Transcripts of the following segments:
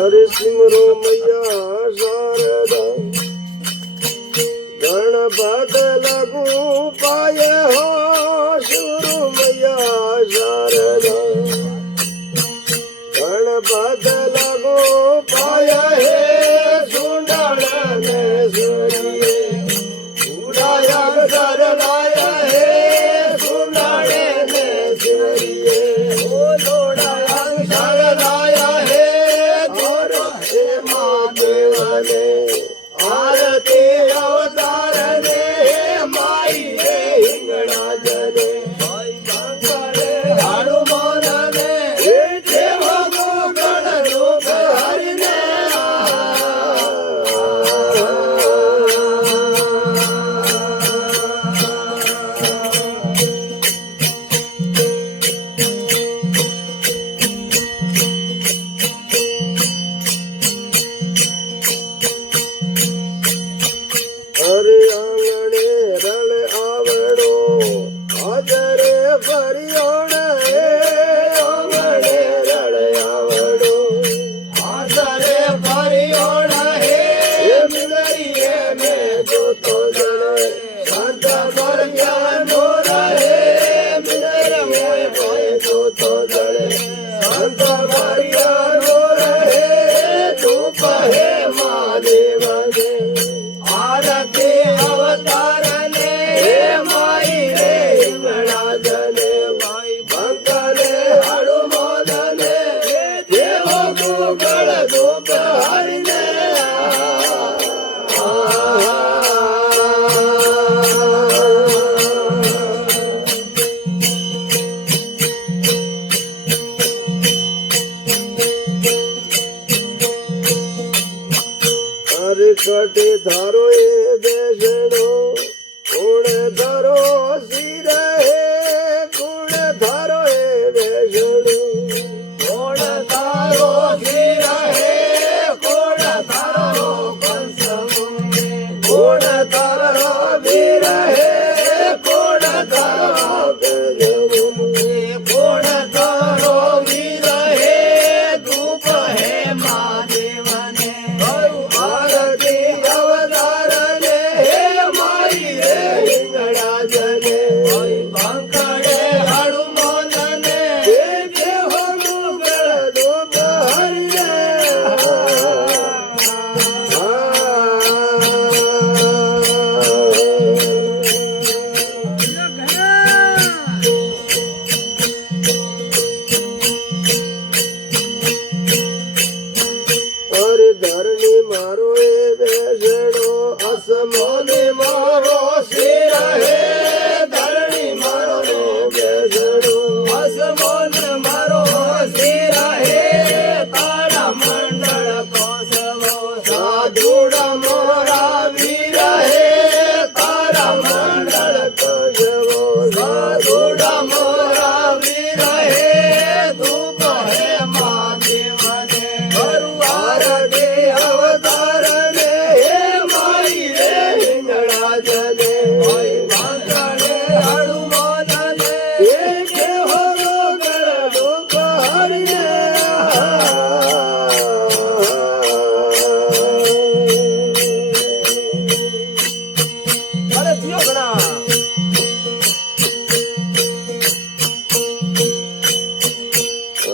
હરે સિમરો મૈયા શારદા ગણપત લઘુ પાય હો સુરુ મૈયા શારદા ગણપત લઘુ પાય હે સુંદર ને સુરીએ ઉડાયા સરલાયા હે સુંદર ને સુરીએ ઓ લોડાયા સરલાયા હે તોરો હે માદેવને આરતી અવતાર ને માઈ રે હિંગણા જને હરે આંગણે રળ આવડો હાજરે ફરિયોણ હે આંગણે રળ આવડો હાજરે ફરિયોણ હે મિલરીએ મે જોતો જણે શાંત પરગ્યાનો રહે મિલરીએ મે જોતો જણે શાંત પરગ્યાનો રહે ધૂપ હે મહાદેવ દે આરતી અવતાર ને માઈ રે હિંગણા જને માઈ ભંકલે હનુમાન ને દેવ ગુગળ ધૂપ હરિને હરે કટે ધારો એ બેસણો ગુણ ધારો સિર હે ગુણ ધારો એ બેસણો ગુણ ધારો સિર હે ગુણ ધારો કંસમો ગુણ ધારો વીર હે ગુણ ધારો ગજમો ગુણ ધારો વીર હે ધૂપ હે મહાદેવને આરતી અવતાર ને માઈ રે હિંગણા જને ભંકડે હનુમાન ને દેવ ગુગળ ધૂપ હરિને અરે ધરણી મારો એ બેસણો અસમાને મારો શિર હે ધરણી મારો બેસણો અસમાન મારો શિર હે તારા મંડળ કોસવો સાધુડા મોરા વીર હે તારા મંડળ કોસવો સાધુડા મોરા વીર હે ધૂપ હે મહાદેવને આરતી અવતાર ને માઈ રે હિંગણા જને ભંકડે હનુમાન ને દેવ ગુગળ ધૂપ હરિને અરે થયો ઘણા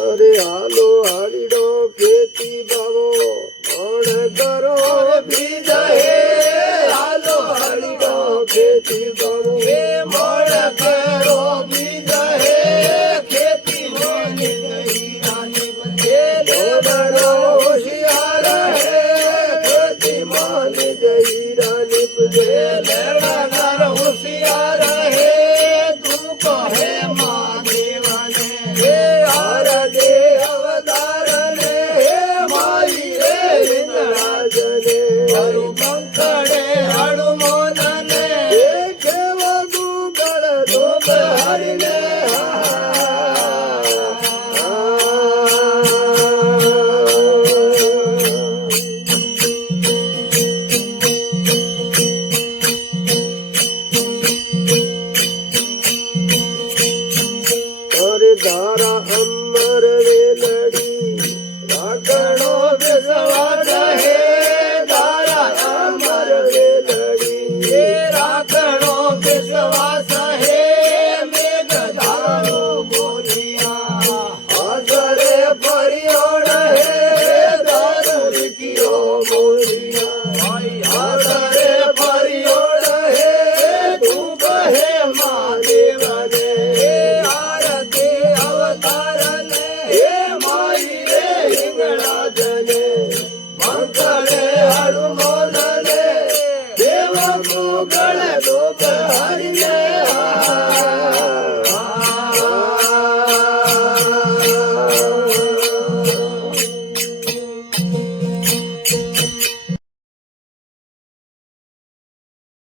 અરે હાલો હાડીડો ખેતી બાવો મણ કરો બીજ હે હાલો હાડીડો ખેતી બાવો મણ કરો બીજ હે ખેતી માની ગઈ રાની બને લેવડો હોશિયાર હે ખેતી માની ગઈ